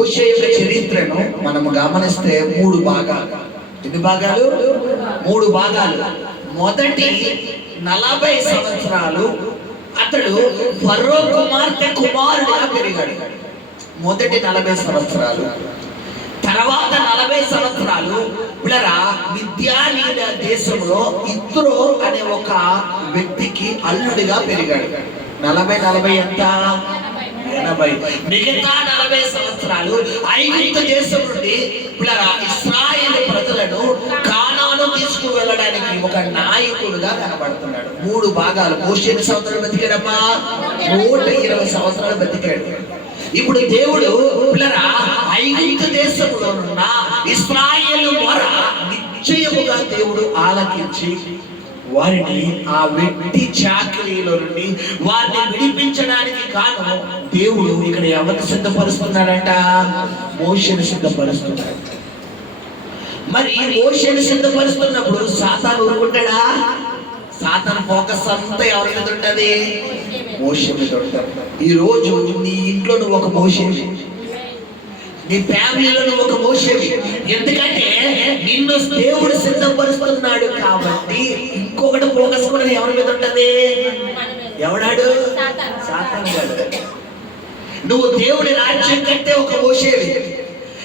మోషే యొక్క చరిత్రను మనము గమనిస్తే మూడు భాగాలు. ఎన్ని భాగాలు? మూడు భాగాలు. మొదటి నలభై సంవత్సరాలు అతడు ఫరో కుమార్తె కుమారుడిగా పెరిగాడు. మొదటి నలభై సంవత్సరాలు. తర్వాత నలభై సంవత్సరాలు పిల్లరా విద్యానీయ దేశంలో ఇత్రో అనే ఒక వ్యక్తికి అల్లుడిగా పెరిగాడు. నలభై నలభై ఎంత? ఎనభై మిగతా నలభై సంవత్సరాలు ఐగుప్తు దేశం నుండి ఇస్రాయేల్ ప్రజలను కానాను తీసుకు వెళ్ళడానికి ఒక నాయకుడుగా కనబడుతున్నాడు. మూడు భాగాలు. మోషే ఎన్ని సంవత్సరాలు బతికాడమ్మా? నూట ఇరవై సంవత్సరాలు బతికాడు. ఇప్పుడు దేవుడు పిల్లరా ఐగుప్తు దేశంలో ఉన్న ఇస్రాయేల్ మొర నిశ్చయముగా దేవుడు ఆలకించి వారిని ఆ వెట్టి చాకలీలో నుండి వారిని విడిపించడానికి కారణం దేవుడు ఇక్కడ ఎవరిని సిద్ధపరుస్తున్నాడంట? మోషను సిద్ధపరుస్తున్నాడు. మరి మోషను సిద్ధపరుస్తున్నప్పుడు సాతాను ఊరుకుంటాడా? సాతాను ఫోకస్ అంతా ఎవరి మీద ఉంటుంది? మోష మీద ఉంటాడు ఈ రోజు నీ ఇంట్లో నువ్వు ఒక మోషన్ నీ ఫ్యామిలీలో నువ్వు ఒక మోసేవి. ఎందుకంటే నిన్ను దేవుడు సిద్ధపరుస్తున్నాడు కాబట్టి ఇంకొకటి ఫోకస్ కూడా ఎవరి మీద ఉంటది? ఎవడాడు? సాతాను నువ్వు దేవుడి రాజ్యం కంటే ఒక మోసేవి.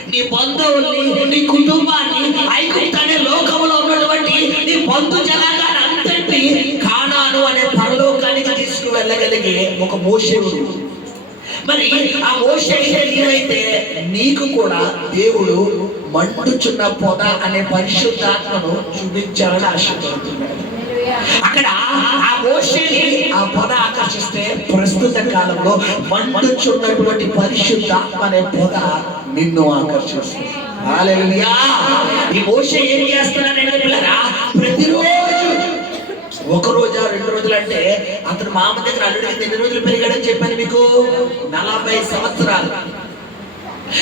నీ బంధువుల్ని నీ కుటుంబాన్ని ఐగుప్తు లోకంలో ఉన్నటువంటి నీ బంధు జనాంగాన్ని అంతటి కానాను అనే పరలోకానికి తీసుకువెళ్ళగలిగే ఒక మోసేవుడు మరి ఆ మోషే అయితే నీకు కూడా దేవుడు మండుచున్న పొద అనే పరిశుద్ధాత్మను చూపించాలని ఆశపడుతున్నాడు. అక్కడ ఆ మోషేని ఆ పొద ఆకర్షిస్తే ప్రస్తుత కాలంలో మండుచున్నటువంటి పరిశుద్ధాత్మ అనే పొద నిన్ను ఆకర్షిస్తుంది. ఈ మోషే ఏం చేస్తున్నాడంటే పిల్లరా ప్రతిరోజు ఒక రోజా రెండు రోజులు అంటే అతను మామ దగ్గర అల్లుడికి ఎన్ని రోజులు పెరిగాడని చెప్పాను మీకు? నలభై సంవత్సరాలు.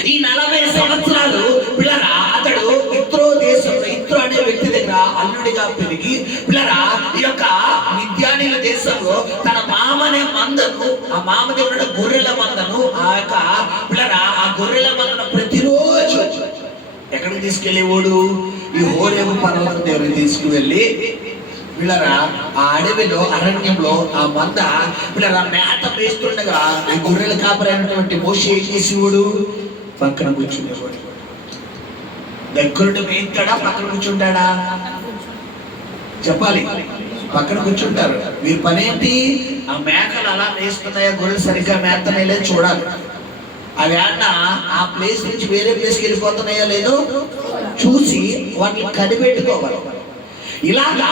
ఈ నలభై సంవత్సరాలు పిల్లరా అతడు ఇత్రో దేశంలో ఇత్రో అనే వ్యక్తి దగ్గర అల్లుడిగా పెరిగి పిల్లరా ఈ యొక్క విద్యానీల దేశంలో తన మామనే మందను ఆ మామ దగ్గర గొర్రెల మందను ఆ యొక్క పిల్లరా ఆ గొర్రెల మందను ప్రతిరోజు ఎక్కడికి తీసుకెళ్ళేవాడు? ఈ హోరేము పర్వతం దగ్గరికి తీసుకువెళ్ళి పిల్లరా ఆ అడవిలో అరణ్యంలో ఆ మంద పిల్లరా మేత వేస్తుండగా ఈ గొర్రెల కాపరైనటువంటి మోషి ఏం చేసేవాడు? పక్కన కూర్చునేవాడు. దగ్గరుండి మేస్తాడా పక్కన కూర్చుంటాడా? చెప్పాలి. పక్కన కూర్చుంటారు. వీరి పని ఏంటి ఆ మేకలు అలా వేస్తున్నాయా గొర్రెలు సరిగ్గా మేస్తున్నాయో లేదో చూడాలి. అవి అన్న ఆ ప్లేస్ నుంచి వేరే ప్లేస్కి వెళ్ళిపోతున్నాయో లేదో చూసి వాటిని కనిపెట్టుకోవాలి. ఇలాగా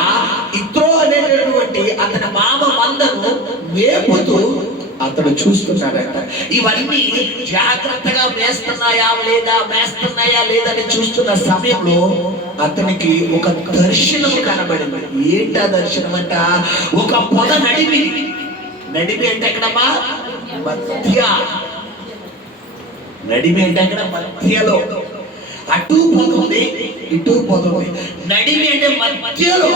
ఇత్రో అనేటటువంటి అతని మామ మందను వేపుతూ అతడు చూస్తున్నాడట. ఇవన్నీ జాగ్రత్తగా వేస్తున్నాయా లేదా వేస్తున్నాయా లేదా అని చూస్తున్న సమయంలో అతనికి ఒక దర్శనం కనబడింది. ఏంటా దర్శనం అంట? ఒక పొద నడిమి. నడిమి అంటే ఎక్కడమ్మా? మధ్య. నడిమి అంటే అక్కడ మధ్యలో. అటు పొద ఉంది ఇటు పొద ఉంది నడిమి అంటే మధ్యలో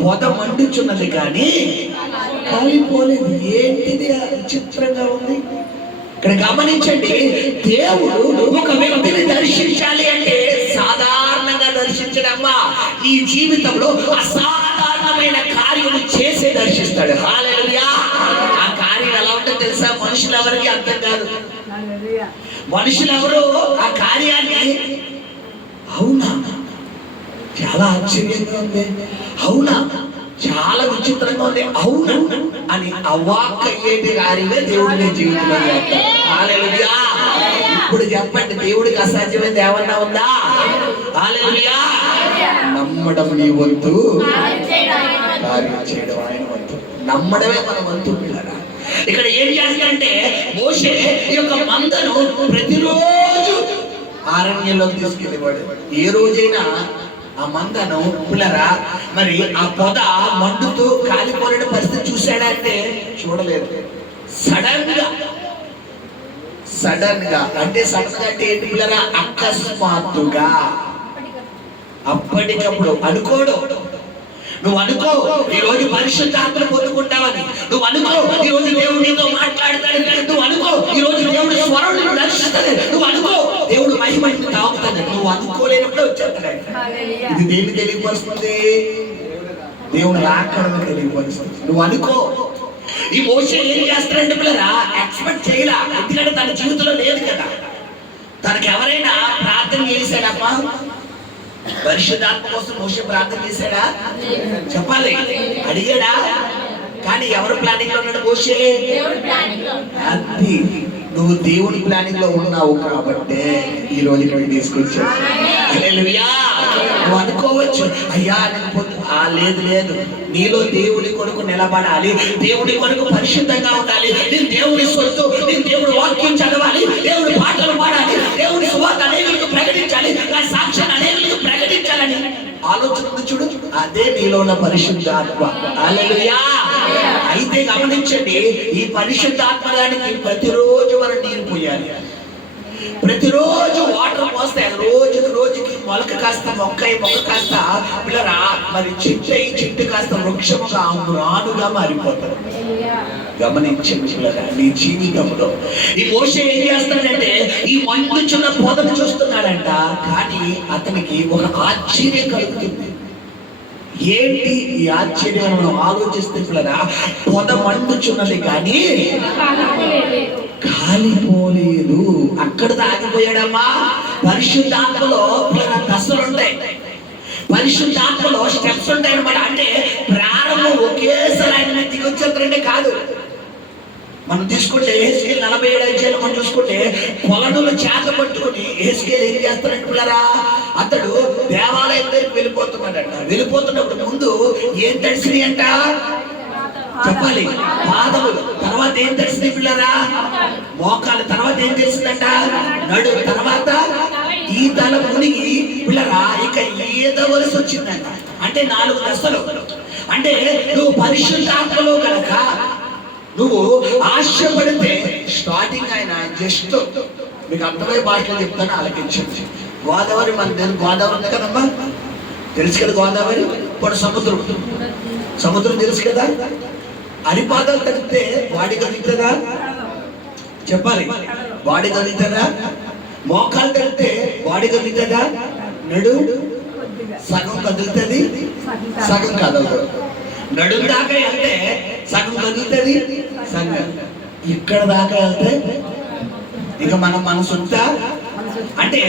పొద మండుచున్నది కానీ కాలిపోలేదు ఏంటిది విచిత్రంగా ఉంది? ఇక్కడ గమనించండి దేవుడు ఒక వ్యక్తిని దర్శించాలి అంటే సాధారణంగా దర్శించడమ్మా నీ జీవితంలో అసాధారణమైన కార్యము చేసే దర్శిస్తాడు. ఆ కార్యం ఎలా ఉంటుందో తెలుసా? మనుషులు ఎవరికి అర్థం కాదు. మనుషులు ఎవరు ఆ కార్యాన్ని అవునా చాలా ఆశ్చర్యంగా ఉంది. అవునా? చాలా విచిత్రంగా ఉంది. అవును? అని అవాక్కయ్యేటి కార్యమే దేవుడి నీ జీవితంలో ఇప్పుడు చెప్పండి దేవుడికి అసాధ్యమైంది ఏమన్నా ఉందా? హల్లెలూయా. నమ్మడం నీ వంతు. కార్యం చేయడం ఆయన వంతు. నమ్మడమే మన వంతు పిల్లరా. ఇక్కడ ఏం చేస్తాడంటే మోసే ఈ యొక్క మందను ప్రతిరోజు అరణ్యంలోకి తీసుకెళ్ళేవాడు. ఏ రోజైనా ఆ మందను ఉప్పులరా మరి ఆ పొద మండుతూ కాలిపోయిన పరిస్థితి చూశాడంటే చూడలేదు. సడన్గా సడన్గా అంటే సడన్గా అంటే ఏంటి పిల్లరా? అకస్మాత్తుగా. అప్పటికప్పుడు అనుకోడు. నువ్వు అనుకో ఈ రోజు పరిశుద్ధాత్మ పొందుకుంటావని. నువ్వు అనుకో ఈ రోజు దేవుడు నీతో మాట్లాడతాడు నువ్వు అనుకో ఈ రోజు దేవుడు స్వరం దర్శిస్తాడు నువ్వు అనుకో మహిమ నిన్ను తాకుతుంది నువ్వు అనుకోలేనప్పుడే వచ్చేస్తాడు. ఇది దేన్ని తెలియపరుస్తుంది? దేవుని రాకడని తెలియపరుస్తుంది. నువ్వు అనుకో. ఈ మోసే ఏం చేస్తాడంటే పిల్లరా ఎక్స్పెక్ట్ చేయలా. ఎందుకంటే తన జీవితంలో లేదు కదా. తనకి ఎవరైనా ప్రార్థన చేశాడమ్మా? పరిశుద్ధాత్మ కోసం మోసే ప్రార్థన చేశాడా? చెప్పాలి. అడిగాడా? కానీ ఎవరు ప్లానింగ్లో ఉన్నాడు మోసే దేవుడి ప్లానింగ్లో అది నువ్వు దేవుని ప్లానింగ్లో ఉన్నావు కాబట్టే ఈ రోజు ఇక్కడ తీసుకొచ్చావు. నువ్వు అనుకోవచ్చు అయ్యా నేను ఆ లేదు లేదు. నీలో దేవుని కొరకు నిలబడాలి. దేవుని కొరకు పరిశుద్ధంగా ఉండాలి. నేను దేవుని సొత్తు నేను దేవుడి వాక్యం చదవాలి. దేవుడి పాటలు పాడాలి. దేవుడి సువార్త అనేకులకు ప్రకటించాలి. నా సాక్ష్యాన్ని అనేకులకు ఆలోచన చూడు అదే నీలో ఉన్న పరిశుద్ధాత్మ. అయితే గమనించండి ఈ పరిశుద్ధాత్మడానికి ప్రతిరోజు మనం నీరు పోయాలి. ప్రతిరోజు వాటర్ పోస్తే రోజుకి రోజుకి మొలక కాస్త మొక్క అయి మొక్క కాస్త పిల్లరా మరి చెట్టు అయి చెట్టు కాస్త వృక్షముగా రానుగా మారిపోతారు. హల్లెలూయా. గమనించండి పిల్లరా నీ జీవితంలో ఈ మోస ఏం చేస్తాడంటే ఈ మండుచున్న పొదను చూస్తున్నాడంట కానీ అతనికి ఒక ఆశ్చర్యం కలుగుతుంది. ఏంటి ఈ ఆశ్చర్యం? మనం ఆలోచిస్తే పిల్లరా పొద మండుచున్నది కానీ కాలిపోలేదు. అక్కడ ఆగిపోయాడమ్మా పరిశుద్ధాత్మలో దశలు ఉంటాయి. పరిశుద్ధాత్మలో స్టెప్స్ ఉంటాయి అనమాట అంటే ప్రారంభం ఒకేసారి ఆయన మీద కాదు. మనం తీసుకుంటే ఏసుకెళ్ళి నలభై ఏడు అధ్యాయులు మనం చూసుకుంటే కొలనులు చేత పట్టుకుని ఏసుకెళ్ళి ఏం చేస్తారంటే పిల్లరా అతడు దేవాలయం దగ్గరికి వెళ్ళిపోతున్నాడంట. వెళ్ళిపోతున్నప్పుడు ముందు ఏం తడిసినాయి అంట? చెప్పాలి పాదము తర్వాత ఏం తెలిసింది పిల్లరా? మోకాల తర్వాత ఏం తెలిసిందంట? నడు తర్వాత ఈ తల మునిగి పిల్లరా ఇక ఈదవలసి వచ్చిందంట. అంటే నాలుగు దశలు. అంటే నువ్వు పరిశుద్ధాత్మలో కనుక నువ్వు ఆశపడితే స్టార్టింగ్ ఆయన జస్ట్ మీకు అర్థమయ్యే భాషలో చెప్తాను ఆలకించండి. గోదావరి మన దగ్గర గోదావరి ఉంది కదమ్మా? తెలుసు కదా గోదావరి? ఇప్పుడు సముద్రం. సముద్రం తెలుసు కదా? అరిపాదాలు తగ్గితే వాడి కలుగుతుందా చెప్పాలి. వాడి కలుగుతుందా మోకాలు తగ్గితే వాడి కలుగుతుందా నడు. సగం కదులుతుంది. సగం కదలదు. నడు దాకా వెళ్తే సగం కదులుతుంది. సగం. ఇక్కడ దాకా వెళ్తే ఇక మనం మన సొంత అంటే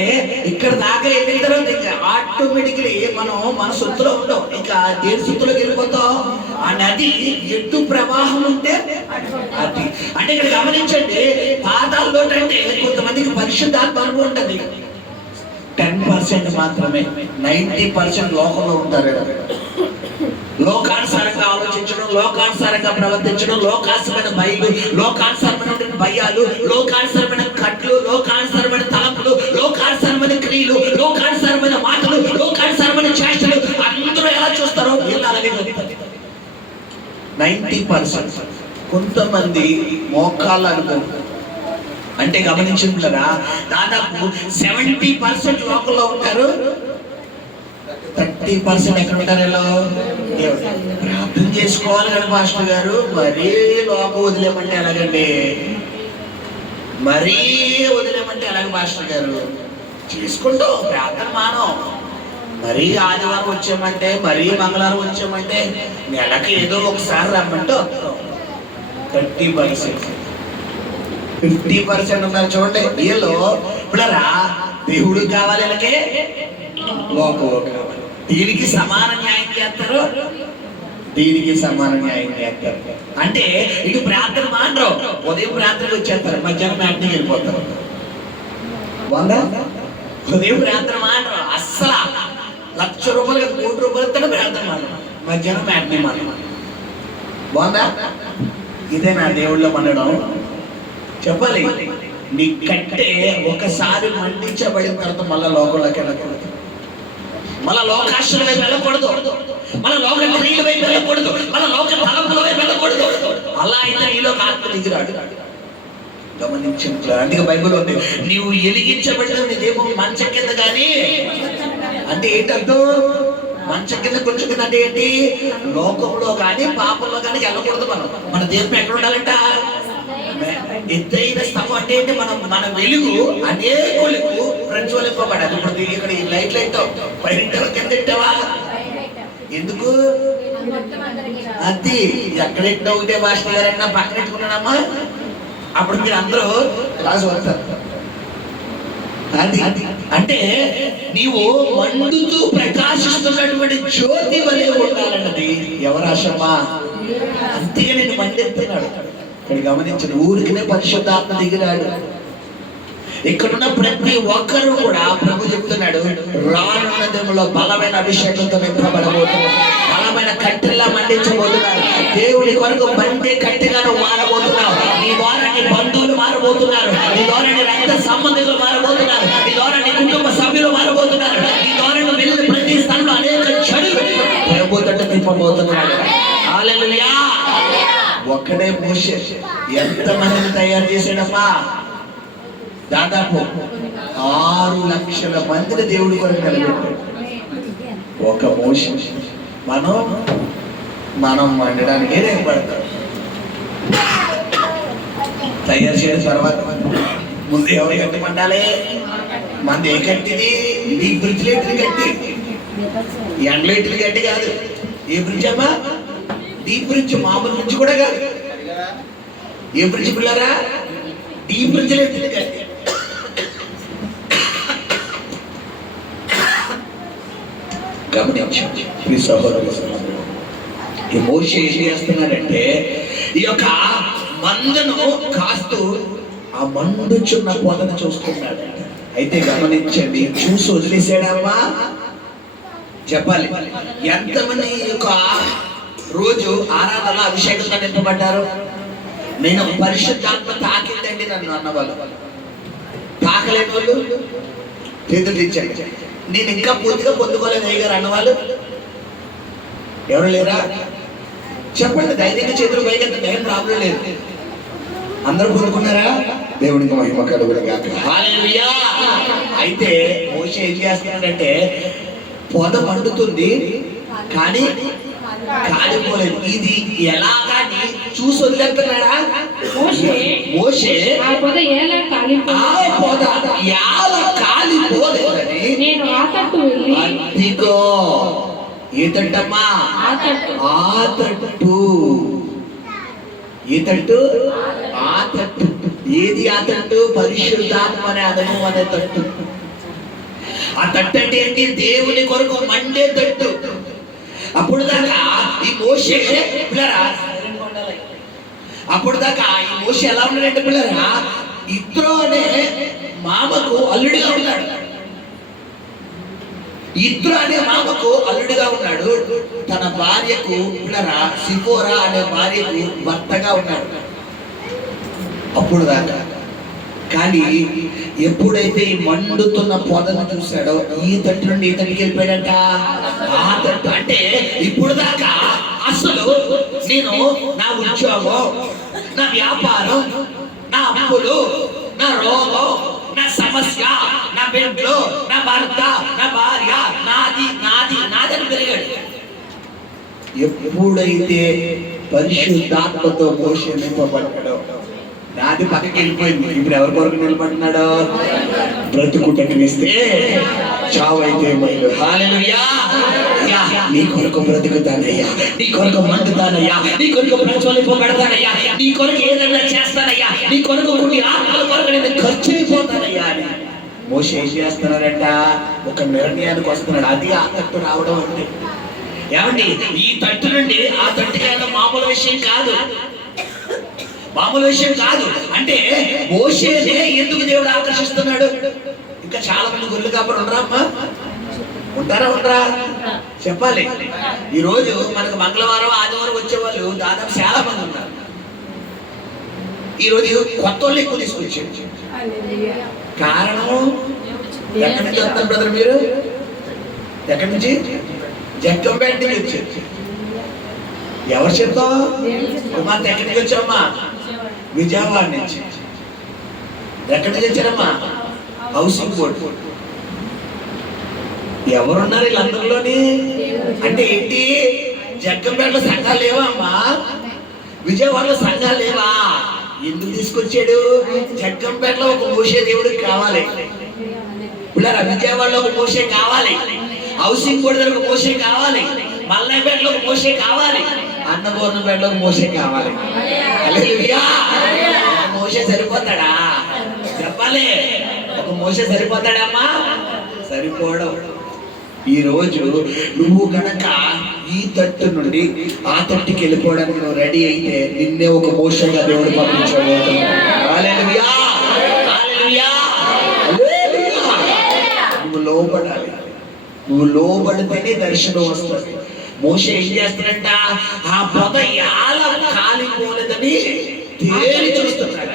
ఇక్కడ దాకా వెళ్ళిన తర్వాత ఇంకా ఆటోమేటిక్లీ మనం మన సొత్తులో ఉంటాం. ఇంకా దేని సొత్తులోకి వెళ్ళిపోతాం? ఆ నది ఎటు ప్రవాహం ఉంటే అది. అంటే ఇక్కడ గమనించండి పాతాల్లో అంటే కొంతమందికి పరిశుద్ధాత్మ అనుభవం ఉంటుంది. టెన్ పర్సెంట్ మాత్రమే. నైన్టీ పర్సెంట్ లోకంలో ఉంటారు లోకానుసారంగా ఆలోచించడం లోకానుసారంగా ప్రవర్తించడం లోకానుసరమైన భయలు లోకానుసరమైన భయాలు లోకానుసరమైన కట్లు లోకానుసరమైన తలపులు లోకానుసరమైన క్రియలు లోకానుసరమైన మాటలు లోకానుసారమైన చేష్టలు అందరూ ఎలా చూస్తారో వీళ్ళు అలాగే నైంటీ పర్సెంట్ కొంతమంది మోకాళ్ళు అనుకుంటారు అంటే గమనించుకుంటారా దాదాపు సెవెంటీ పర్సెంట్ లోకల్లో ఉంటారు. థర్టీ పర్సెంట్ ఎక్కడ ఉంటారు ఎలా ప్రార్థన చేసుకోవాలి కదా మాస్టర్ గారు. మరీ లోకం వదిలేమంటే ఎలాగండి? మరీ వదిలేమంటే ఎలాగ మాస్టర్ గారు? చేసుకుంటూ ప్రార్థన మానం. మరీ ఆదివారం వచ్చామంటే మరీ మంగళవారం వచ్చామంటే నెలకి ఏదో ఒకసారి రమ్మంటూ థర్టీ పర్సెంట్. ఫిఫ్టీ పర్సెంట్ ఉన్నారు చూడండి. వీళ్ళు ఇప్పుడరా దేవుడు కావాలి వీళ్ళకి? లోకం కావాలి. దీనికి సమాన న్యాయం చేస్తారు. దీనికి సమాన న్యాయం చేస్తారు. అంటే ఇటు ప్రార్థన మానరు. ఉదయం ప్రార్థనకు వచ్చేస్తారు మధ్యాహ్నం మ్యాట్నికి వెళ్ళిపోతారు. వంద? ఉదయం ప్రార్థన మాట అస్సలు. లక్ష రూపాయలు కోటి రూపాయలు ఇస్తే ప్రార్థన మాట మధ్యాహ్నం మ్యాట్ని మాట బాగుందా? ఇదే నా దేవుళ్ళ మనడం చెప్పాలి నీ కట్టే ఒకసారి మండించబడిన తర్వాత మళ్ళా లోకంలోకి వెళ్ళకూడదు. మన లోకాశల వైపు వెళ్ళకూడదు. మన లోక క్రియల వైపు వెళ్ళకూడదు. మన లోక తలంపుల వైపు వెళ్ళకూడదు. అలా అయితే నీలో ఆత్మ దిగిరాడు. గమనించండి అందుకే బైబిల్ ఉంది. నీవు ఎలిగించబడిన నీ దేవం మంచం కింద కానీ అంటే ఏంటంటూ మంచం కింద కొంచెం కింద అంటే ఏంటి? లోకంలో కానీ పాపంలో కానీ వెళ్ళకూడదు మనం. మన దేశం ఎక్కడ ఉండాలంట? ఎత్తైన స్తంభం అంటే ఏంటి? మనం మన వెలుగు అనేకులకు ప్రజ్వలింపబడాలి. ఇప్పుడు ఇక్కడ ఈ లైట్ లైట్ పైన కింద ఇట్టావా ఎందుకు? అది ఎక్కడ ఒకటే భాష గారన్నా పక్కన పెట్టుకున్నాడమ్మా అప్పుడు మీరు అందరూ క్లాస్ వస్తారు అది అంటే నీవు మండుతూ ప్రకాశిస్తున్నటువంటి జ్యోతి వలె ఉండాలన్నది ఎవరు ఆశమ్మా అంతేగా నేను మండెత్తున్నాడు ఇక్కడ గమనించిన ఊరికినే పరిశుద్ధాత్మ దిగిరాడు ఇక్కడున్న ప్రతి ఒక్కరు కూడా ప్రభు చెప్తున్నాడు రానున్న దినంలో బలమైన అభిషేకంతో నింపబడబోతున్నాడు బలమైన కట్టెల్లా మండించబోతున్నాడు దేవుని కొరకు బండి కట్టెగాను మారబోతున్నావు నీ ద్వారా నీ బంధువులు మారబోతున్నారు. నీ ద్వారా నీ రక్త సంబంధికులు మారబోతున్నారు. నీ ద్వారా నీ కుటుంబ సభ్యులు మారబోతున్నారు. నీ ద్వారా నువ్వు వెళ్ళిన ప్రతి స్థలంలో అనేక చెడులు ప్రభు తట్టు నింపబోతున్నాడు ఒక్కడే మోషే. ఎంత మందిని తయారు చేసాడమ్మా దాదాపు ఆరు లక్షల మందిని దేవుడి కొరకు నిలబెట్టాడు. ఒక మోషి. మనం మనం వండడానికి పడతాం? తయారు చేయడం తర్వాత ముందు ఎవరు గట్టి పండాలి? మంది ఏ కట్టిది ఈ బ్రిడ్జ్ లేటిది కట్టి ఎండలేటిది గట్టి కాదు. ఏ బ్రిడ్జ్ అమ్మా? డీ బ్రిడ్జ్ మామూలు బ్రిడ్జ్ కూడా కాదు. ఏ బ్రిడ్జ్ పిల్లరా? డీ బ్రిడ్జ్ లేటిది కట్టి గమనించండి మీ సహోదరు ఈ మోషే ఏం చేస్తున్నాడంటే ఈ యొక్క మందను కాస్తూ ఆ మండుచున్న పొదను చూస్తున్నాడు. అయితే గమనించండి చూసి వదిలేసాడమ్మా చెప్పాలి. ఎంతమంది ఈ యొక్క రోజు ఆరాధన అభిషేకంతో నింపబడ్డారు? నేను పరిశుద్ధాత్మ తాకిందండి నన్ను అన్నవాళ్ళు. తాకలేని వాళ్ళు? చేతులు తెచ్చాడు నేను ఇంకా పూర్తిగా పొందుకోలేదు అయ్య గారు అన్నవాళ్ళు. ఎవరు లేరా? చెప్పండి ధైర్యంగా చేతులు పైకి ఏం ప్రాబ్లం లేదు. అందరూ పొందుకున్నారా? దేవుడికి మహిమ కలుగుడుగాక అయితే మోషే ఏం చేస్తున్నాడంటే పొద మండుతుంది కానీ కాలిపోలేదు. ఇది ఎలాగాని చూసి వదిలేస్తున్నాడా మోషే ఆ పొద ఎలా ఆ కాలిపోయింది పొద ఎలా కాలిపోలేదని నేను ఆ తట్టు వెళ్ళి అదిగో ఏ తట్టమ్మా. ఆ తట్టు. ఆ తట్టు. ఏ తట్టు? ఆ తట్టు. ఏది ఆ తట్టు? పరిశుద్ధాత్మ అనే అదము అనే తట్టు. ఆ తట్టు అంటే ఏంటి? దేవుని కొరకు మండే తట్టు. అప్పుడు దాకా ఈ మోషే పిల్లరా అప్పుడు దాకా ఈ మోషే ఎలా ఉన్నాడంటే పిల్లరా ఇత్రో అనే మామకు అల్లుడిగా ఉన్నాడు. ఇత్రో అనే మామకు అల్లుడిగా ఉన్నాడు. తన భార్యకు పిల్లరా సిఫోరా అనే భార్యకు భర్తగా ఉన్నాడు. అప్పుడు దాకా. కానీ ఎప్పుడైతే ఈ మండుతున్న పొదను చూశాడో ఈ తట్టు నుండి ఈ తట్టుకి వెళ్ళిపోయాడంట. ఆ తట్టు అంటే ఇప్పుడు దాకా అసలు నేను నా ఉద్యోగం నా వ్యాపారం నా అప్పులు నా రోగం నా సమస్య నా బిడ్డలు నా భర్త నా భార్య నాది నాది నాదని పెరిగాడు. ఎప్పుడైతే పరిశుద్ధాత్మతో మోషే నింపబడ్డాడో నాది పక్కకి వెళ్ళిపోయింది. ఇప్పుడు ఎవరి కొరకు నిలబడినాడో? బ్రతుకుటనిస్తే చావు అయితే మైలు. హల్లెలూయా! యా, నీ కొరకు బ్రతుకుతానయ్యా నీ కొరకు మండుతానయ్యా నీ కొరకు ప్రజ్వలింపబడతానయ్యా నీ కొరకు ఏదైనా చేస్తానయ్యా. నీ కొరకు కొన్ని ఆత్మల కొరకు నేను ఖర్చు అయిపోతానయ్యా మోస ఏం చేస్తున్నాడంట? ఒక నిర్ణయానికి వస్తున్నాడు. అది ఆ తట్టు రావడం అంటే ఏమండి ఈ తట్టు నుండి ఆ తట్టుకి మామూలు విషయం కాదు. మామూలు విషయం కాదు. అంటే మోసేనే ఎందుకు దేవుడు ఆకర్షిస్తున్నాడు? ఇంకా చాలా మంది గుళ్ళు కాపులు ఉండరా అమ్మా? ఉంటారా ఉంటారా చెప్పాలి. ఈ రోజు మనకు మంగళవారం ఆదివారం వచ్చే వాళ్ళు దాదాపు చాలా మంది ఉన్నారు. ఈ రోజు కొత్త వాళ్ళు ఎక్కువ తీసుకొచ్చారు. కారణం? ఎక్కడి నుంచి వస్తారు బ్రదర్ మీరు? ఎక్కడి నుంచి? జగ్గంపేట నుంచి వచ్చారు. ఎవరు చెప్తావు కుమార్తె ఎక్కడి నుంచి వచ్చావమ్మా? విజయవాడ నుంచి. ఎక్కడి నుంచి వచ్చారమ్మా? Housing board. ఎవరున్నారు వీళ్ళందరిలోని? అంటే ఏంటి? జగ్గంపేటలో సంఘాలు లేవా అమ్మా? విజయవాడలో సంఘాలు లేవా? ఎందుకు తీసుకొచ్చాడు? జగ్గంపేటలో ఒక మోసే దేవుడికి కావాలి. పిల్లల విజయవాడలో ఒక మోసే కావాలి. హౌసింగ్ బోర్డులో ఒక మోసే కావాలి. మల్లాపేటలో ఒక మోసే కావాలి. అన్నపూర్ణపేటలో ఒక మోసే కావాలి. మోసే సరిపోతాడా? చెప్పాలి. ఒక మోసే సరిపోతాడమ్మా సరిపోవడం. ఈ రోజు నువ్వు గనక ఈ తట్టు నుండి ఆ తట్టుకి వెళ్ళిపోవడానికి నువ్వు రెడీ అయితే నిన్నే ఒక మోషంగా దేవుడు పంపించబోతున్నావు నువ్వు లోబడాలి. నువ్వు లోబడితేనే దర్శనం వస్తుంది. మోస ఏం చేస్తాడంట? ఆ పొద యాల కాలిపోలేదని తేలి చూస్తున్నాడు.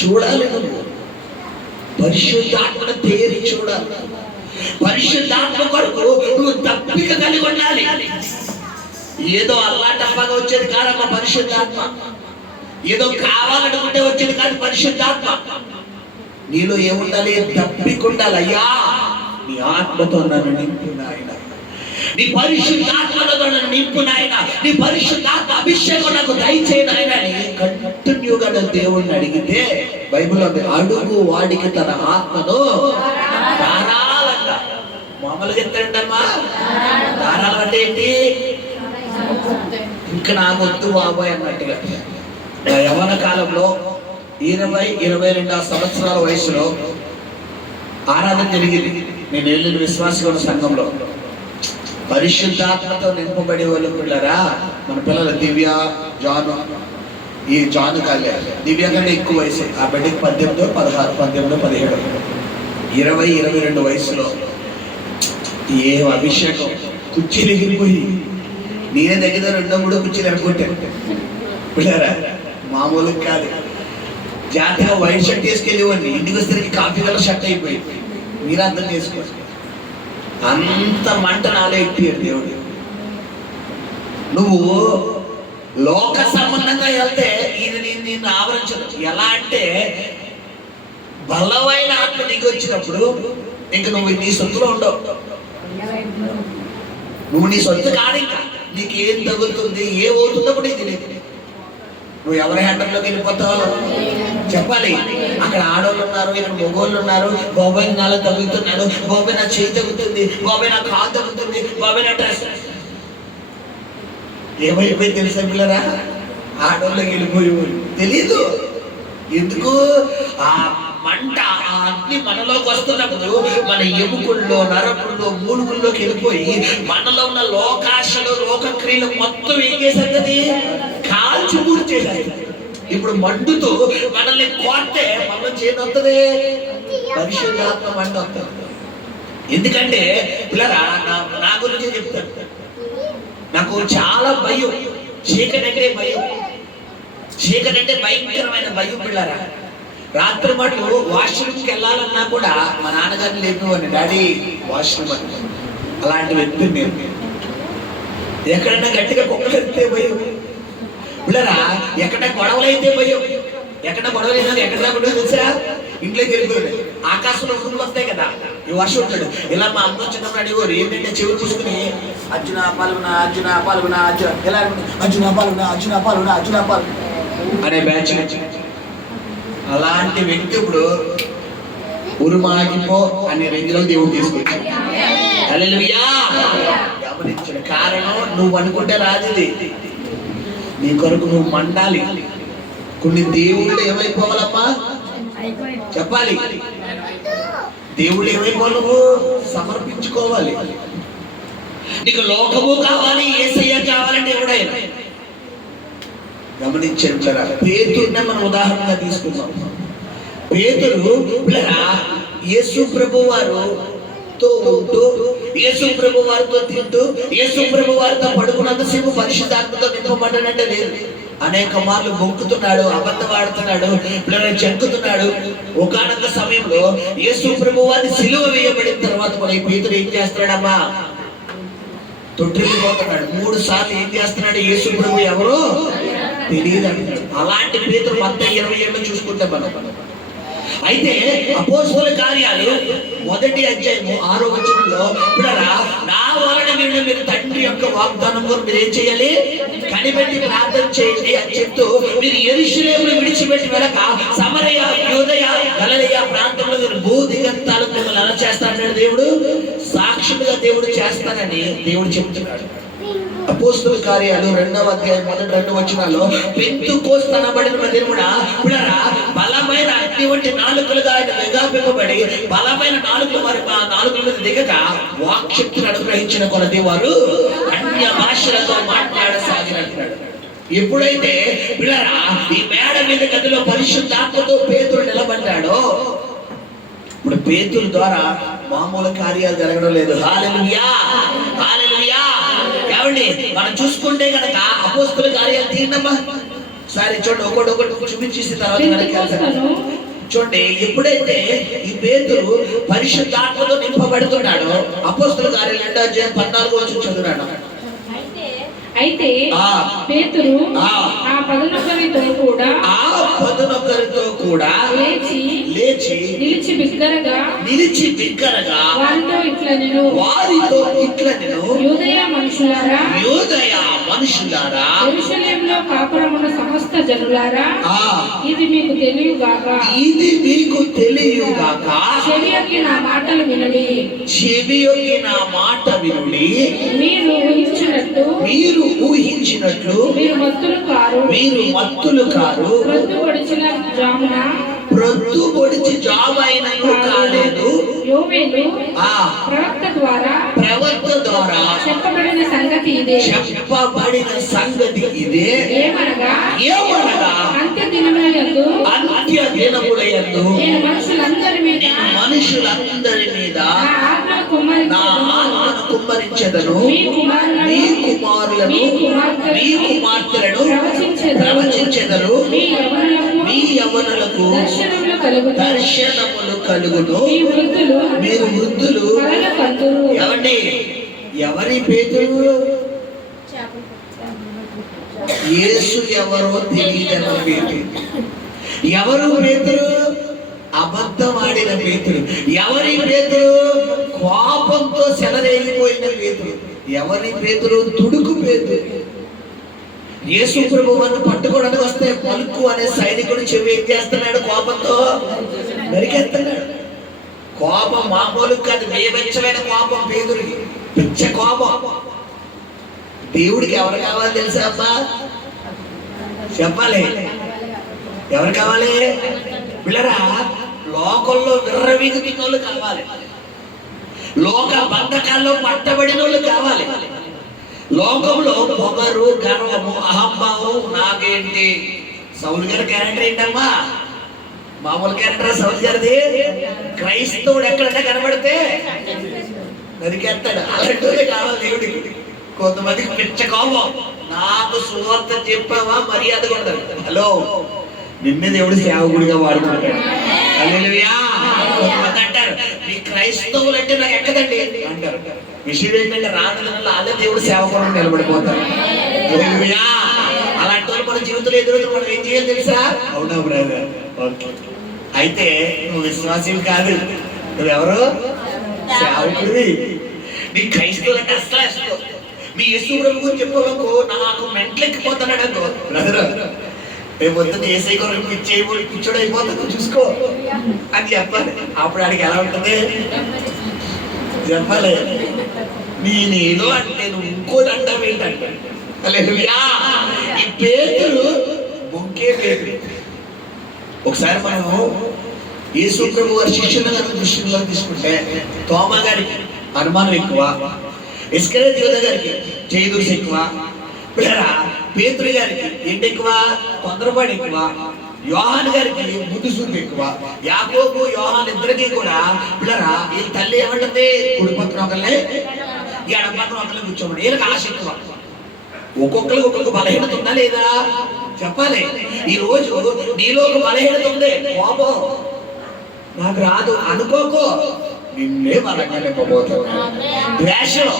చూడాలి నువ్వు. పరిశుద్ధాత్మ తేరి చూడాలి. పరిశుద్ధాత్మ కొరకు నువ్వు తప్పిక కలిగి ఉండాలి ఏదో అల్లాటప్పగా వచ్చేది కాదమ్మా పరిశుద్ధాత్మ. ఏదో కావాలనుకుంటే వచ్చేది కాదు పరిశుద్ధాత్మ. నీలో ఏముండాలి? తప్పికుండాలి అయ్యా నీ ఆత్మతో నన్ను నింపు నాయన. నీ పరిశుద్ధాత్మతో నన్ను నింపు నాయన. నీ పరిశుద్ధాత్మ అభిషేకం నాకు దయచేయ నాయన. కంటిన్యూగా నన్ను దేవుణ్ణి అడిగితే బైబిల్ అడుగు వాడికి తన ఆత్మను ధారాళంట అమలు ఎత్తండమ్మా ధారాళం అంటే ఏంటి? ఇంకా నా వద్దు బాబాయ్ అన్నట్టుగా. నా యవన కాలంలో ఇరవై ఇరవై రెండు సంవత్సరాల వయసులో ఆరాధన జరిగింది. నేను వెళ్ళిన విశ్వాస సంఘంలో. పరిశుద్ధాత్మతో నింపబడే వాళ్ళు పిల్లరా మన పిల్లలు దివ్య జాను. ఈ జాను కాలే. దివ్య కంటే ఎక్కువ వయసు. ఆ బిడ్డకి పద్దెనిమిదో పదహారు పద్దెనిమిదో పదిహేడు. ఇరవై ఇరవై రెండు వయసులో ఏ అభిషేకం? కుర్చీలు ఎగిరిపోయి. నేనే దగ్గర రెండో మూడో కుర్చీలు అనుకుంటాను పిల్లరా మామూలు కాదు. జాతీయ వైట్ షర్ట్ వేసుకెళ్ళేవాడిని. ఇంటికి వస్తే కాఫీ కలర్ షర్ట్ అయిపోయింది మీరు అర్థం చేసుకోవచ్చు అంత మంట నాలో ఎక్కియాడు దేవుడు. నువ్వు లోక సంబంధంగా వెళ్తే ఇది నేను నిన్ను ఆవరించదు ఎలా అంటే బలమైన ఆత్మ నీకు వచ్చినప్పుడు ఇంక నువ్వు నీ సొత్తులో ఉండవు. నువ్వు నీ సొంత కాడింకా నీకేం నీకు ఏం తగులుతుంది ఏ అవుతుందో నీకు తెలియదు. నువ్వు ఎవరి హ్యాండల్లోకి వెళ్ళిపోతావు? చెప్పాలి. అక్కడ ఆడవాళ్ళు ఉన్నారు ఇక్కడ మగోళ్ళు ఉన్నారు. బాబాయ్ నాలో తగులుతున్నాడు. బాబాయ్ నా చేయి తగ్గుతుంది బాబాయ్ నా కాలు తగ్గుతుంది బాబాయ్ నా డ్రెస్. ఏమైపోయి తెలుసా పిల్లరా? ఆడవాళ్ళకి వెళ్ళిపోయి తెలియదు ఎందుకు? ఆ మంట ఆ అగ్ని మనలోకి వస్తున్నప్పుడు మన ఎముకల్లో నరకుల్లో మూలుగుల్లోకి వెళ్ళిపోయి మనలో ఉన్న లోకాశలు లోకక్రియలు మొత్తం ఏం అది? కాల్చి పూర్తి ఇప్పుడు మండుతూ మనల్ని కోస్తే మనం చేయనొస్తుంది పరిశుద్ధాత్మ మంట వస్తుంది ఎందుకంటే పిల్లరా నా నా గురించి చెప్తాను. నాకు చాలా భయం. చీకటి అంటే భయం. చీకటి అంటే భయంకరమైన భయం పిల్లరా. రాత్రి మట్లు వాష్రూమ్కి వెళ్ళాలన్నా కూడా మా నాన్నగారిని లేపివ్వండి డాడీ వాష్రూమ్ అని అలాంటి వ్యక్తి నేను ఎక్కడన్నా గట్టిగా కుక్కలు ఎత్తే పోయావు పిల్లరా ఎక్కడ గొడవలు అయితే పోయావు ఎక్కడ గొడవలు అయినా ఎక్కడ రాకుండా తెలుసా ఇంట్లోకి వెళ్ళిపోయింది ఆకాశంలో ఉరుములు వస్తాయి కదా ఈ వర్షం ఉంటాడు ఇలా మా అమ్మ చిన్నప్పుడు అడిగారు ఏంటంటే చెవులు చూసుకుని అర్జున పాల్గొన అర్జున పాల్గొన అర్జున ఎలా అర్జున పాల్గొన అర్జున పాల్గొన అర్జున పాల్గొన. అనే బ్యాచ్. అలాంటి వ్యక్తి ఇప్పుడు ఉరుమాగిపో అనే రేంజ్లో దేవుడు తీసుకొచ్చాడు. గమనించడు కారణం నువ్వు అనుకుంటే రాజుది. నీ కొరకు నువ్వు మండాలి. కొన్ని దేవుళ్ళు ఏమైపోవాలమ్మా? చెప్పాలి. దేవుళ్ళు ఏమైపోవాలి నువ్వు? సమర్పించుకోవాలి. నీకు లోకము కావాలి ఏసయ్య కావాలంటే ఎవడైనా? గమనించారా పేతుర్నే మనం ఉదాహరణగా తీసుకుందాం. పేతులు యేసు ప్రభు వారితో ఉంటూ యేసు ప్రభు వారితో తింటూ యేసు ప్రభు వారితో పడుకున్నంతసేపు పరిశుద్ధాత్మతో నింపబడ్డాడంటే లేదు. అనేక మార్లు మొక్కుతున్నాడు అబద్ధమాడుతున్నాడు ఆడుతున్నాడు పిల్లలు చెక్కుతున్నాడు ఒకనొక సమయంలో యేసు ప్రభు వారిని సిలువ వేయబడిన తర్వాత మన ఈ పేతురు ఏం చేస్తున్నాడమ్మా? తొట్టిల్లిపోతున్నాడు. మూడు సార్లు ఏం చేస్తున్నాడు? యేసు ప్రభు ఎవరు? తెలియదు అలాంటి పేతురు మొత్తం ఇరవై ఏళ్ళు చూసుకుంటే మనం. అయితే అపోస్తుల కార్యాలు మొదటి అధ్యాయము ఆరో వచనంలో పిల్లరా నా వలన మీరు మీరు తండ్రి యొక్క వాగ్దానం కొరకు మీరు ఏం చేయాలి? కనిపెట్టి ప్రార్థన చేయండి అని చెప్తూ మీరు ఎరుషులేములు విడిచిపెట్టి వెళ్ళక సమరయ యోదయ కలలయ ప్రాంతంలో మీరు భూదిగంతాలు మిమ్మల్ని ఎలా చేస్తాడు దేవుడు. సాక్షులుగా దేవుడు చేస్తానని దేవుడు చెప్తున్నాడు. అపోస్తుల కార్యాలు రెండవ అధ్యాయం మొదటి రెండు వచనాల్లో పెంతు కోస్తనబడిన కూడా పిల్లరా బలమైన అగ్ని వంటి నాలుకలుగా ఆయన వెగాపింపబడి బలమైన నాలుకలు వారి మా నాలుకల మీద దిగక వాక్శక్తిని అనుగ్రహించిన కొలది వారు అన్య భాషలతో మాట్లాడసాగినట్టున్నాడు ఎప్పుడైతే పిల్లరా ఈ మేడ మీద గదిలో పరిశుద్ధాత్మతో పేతులు నిలబడ్డాడో ఇప్పుడు పేతుల ద్వారా మామూలు కార్యాలు జరగడం లేదు. హాలెలుయా హాలెలుయా ఏమండి మనం చూసుకుంటే గనక అపోస్తుల కార్యాలు తీరినమ్మా సరే చూడండి ఒకటి ఒకటి చూపించేసిన తర్వాత చూడండి ఎప్పుడైతే ఈ పేతురు పరిశుద్ధాత్మతో నింపబడుతున్నాడో అపోస్తుల కార్యాలు రెండో అధ్యాయం పద్నాలుగు వచ్చి చదువురాడు. అయితే ఆ. పేతురు ఆ. ఆ పదనొకరితో కూడా ఆ పదునొకరితో కూడా లేచి లేచి నిలిచి బిగ్గరగా నిలిచి బిగ్గరగా వారితో ఇట్లా నేను వారితో ఇట్ల నేను యూదయ మనుషులారా యోదయ మనుషులారా యెరూషలేములో కాపురమున్న సమస్త జనులారా ఇది మీకు తెలియగాక ఇది మీకు తెలియగాక చెవియొక్కి నా మాటలు వినడి. చెవి యొక్కి నా మాట వినుడి. మీరు ఊహించినట్టు మీరు ఊహించినట్లు మీరు భక్తులు కారు మీరు మత్తులు కారు రొద్దు పొడిచిన జామున ప్రొద్దు పొడిచి జాబ్ అయినను కాలేదు. ప్రవక్త ద్వారా ప్రవక్త ద్వారా చెప్పబడిన సంగతి ఇదే. చెప్పబడిన సంగతి ఇదే. ఏమనగా? ఏమనగా? అంత్య దినములందు అంత్య దినములయందు నేను మనుషులందరి మీద మనుషులందరి మీద నా ఆత్మ కుమ్మరించదను. మీ కుమారులను మీ కుమారులను మీ కుమార్తెలను. ప్రవచించెదరు మీ యవనులకు దర్శనములు కలుగును. మీ వృద్ధులు మీరు వృద్ధులు ఎవండి ఎవరి పేతురు? యేసు ఎవరో తెలియదన్న పేతురు ఎవరు పేతురు? అబద్ధమాడిన పేతుడు. ఎవరి పేతుడు? కోపంతో సెలరేగిపోయిన పేతుడు. ఎవరి పేతుడు? తుడుకు పేతుడు. యేసు ప్రభువును పట్టుకోవడానికి వస్తే పలుకు అనే సైనికుడు చెవి ఏం చేస్తున్నాడు కోపంతో. నరికేస్తున్నాడు. కోపం మామూలు కాదు బేబచ్చమైన కోపం పేదరికి పిచ్చ కోపం. దేవుడికి ఎవరు కావాలి తెలుసా అమ్మా చెప్పాలి. ఎవరు కావాలి? పిల్లరా? లోకంలో విర్రవీగుతున్న వాళ్ళు కావాలి. లోక బంధకాల్లో పట్టబడిన వాళ్ళు కావాలి. లోకంలో పొగరు గర్వము అహంభావం నాకేంటి? సౌలు గారి క్యారెక్టర్ ఏంటమ్మా? మామూలు క్యారెక్టర్ సౌలు గారిది? క్రైస్తవుడు ఎక్కడంటే కనబడితే నరికేస్తాడు. అలాంటి కావాలి దేవుడికి. కొంతమందికి పిచ్చ కోపం. నాకు సువార్త చెప్పావా? మర్యాద ఉండదు. హలో నిన్నే దేవుడు సేవకుడిగా వాడుకుంటాడు. అంటారు మీ క్రైస్తవులు అంటే నాకు ఎక్కదండి? అంటారు. విషయం ఏంటంటే రాత్రుల అదే దేవుడు సేవకుడు నిలబడిపోతారు. అలాంటి వాళ్ళు మన జీవితంలో ఎదురు మనం ఏం చేయాలి తెలుసా? అవునా బ్రదర్? అయితే నువ్వు విశ్వాసం కాదు. నువ్వెవరు? సేవకుడివి. నీ క్రైస్తవులకు అసలు మీ యేసు ప్రభు గురించి చెప్పవనుకో నాకు మెంట్లెక్కిపోతున్నాడు అనుకో. బ్రదర్ రేపు పొద్దున్న ఏసై కొరకు పిచ్చేయి పిచ్చోడు అయిపోతుంది చూసుకో. అని చెప్పాలి. అప్పుడు ఆడికి ఎలా ఉంటుంది? చెప్పాలి. నేనేదో అంటే నువ్వు ఇంకోటి అంటావు ఏంటంటే ఈ పేతులు బొంకే పేరు. ఒకసారి మనం యేసు ప్రభు వారి శిష్యులను గారి దృష్టిలో తీసుకుంటే తోమా గారికి అనుమానం ఎక్కువ ఇస్కరే దేవత గారికి చేదురుసు ఎక్కువ పేతురు గారికి ఏంటి ఎక్కువ తొందరపాటు ఎక్కువ యోహాన్ గారికి చూపు ఎక్కువ యాకోబు యోహాన్ ఇద్దరికి కూడా పిల్లరా ఈ తల్లి ఏమంటుంది? కుడి పక్కన ఒకళ్ళే ఎడ పక్కన ఒకళ్ళే కూర్చోమని వీళ్ళకి ఆశ ఎక్కువ. ఒక్కొక్కరికి ఒక్కొక్క బలహీనత ఉందా లేదా? చెప్పాలి. ఈ రోజు నీలో ఒక బలహీనత ఉంది. కోపం. నాకు రాదు. అనుకోకో. నిన్నే బలంగా నింపబోతున్నాడు ద్వేషం.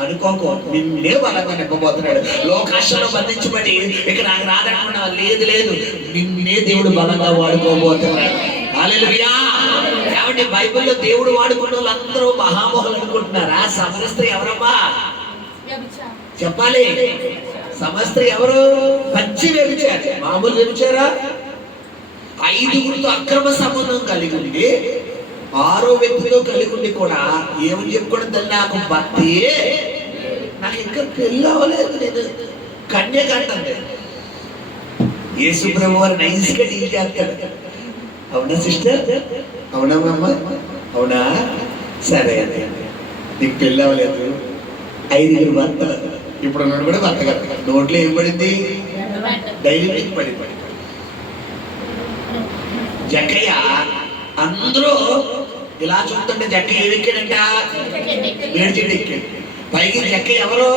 అనుకోకో. నిన్నే బలంగా నింపబోతున్నాడు లోకాశలో బంధించబడి ఇక నాకు రాదనుకున్నా లేదు లేదు. నిన్నే దేవుడు బలంగా వాడుకోబోతున్నాడు. హల్లెలూయా. ఏమండి బైబిల్లో దేవుడు వాడుకున్న వాళ్ళందరూ మహామోహులు అనుకుంటున్నారా. సమరస్త్రీ ఎవరమ్మా? చెప్పాలి. సమస్త్రీ ఎవరు? పచ్చి వ్యభిచారి. మామూలు వ్యభిచారా? ఐదుగురితో అక్రమ సంబంధం కలిగి ఉండి ఆరో వ్యక్తితో కలిగి ఉండి కూడా ఏమని చెప్పుకోవడం తల్లి? నాకు భర్తే నాకు ఇంకా పెళ్ళి అవ్వలేదు నేను. కన్యక అంటుంది యేసు ప్రభు వారు నైస్గా డీల్ చేస్తాడు అవునా సిస్టర్? అవునా అమ్మ అవునా? సరే అదే నీకు పెళ్ళి అవ్వలేదు ఐదుగురు భర్తలు. ఇప్పుడు ఉన్నాడు కూడా భర్త కదా. నోట్లో ఏం పడింది? డైలీ పడి పడింది జక్కయ్య అందరూ ఇలా చూస్తుంటే జక్కయ్య ఏదెక్కాడంట ఏడ్చిడు ఎక్కాడు. పైకి చెక్క ఎవరు?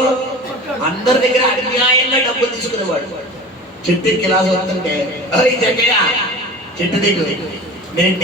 అందరి దగ్గర అన్యాయంగా డబ్బులు తీసుకునేవాడు. చెట్టు ఎక్కి ఇలా చూస్తుంటే "ఓయ్ చెట్టు దిగు. నేను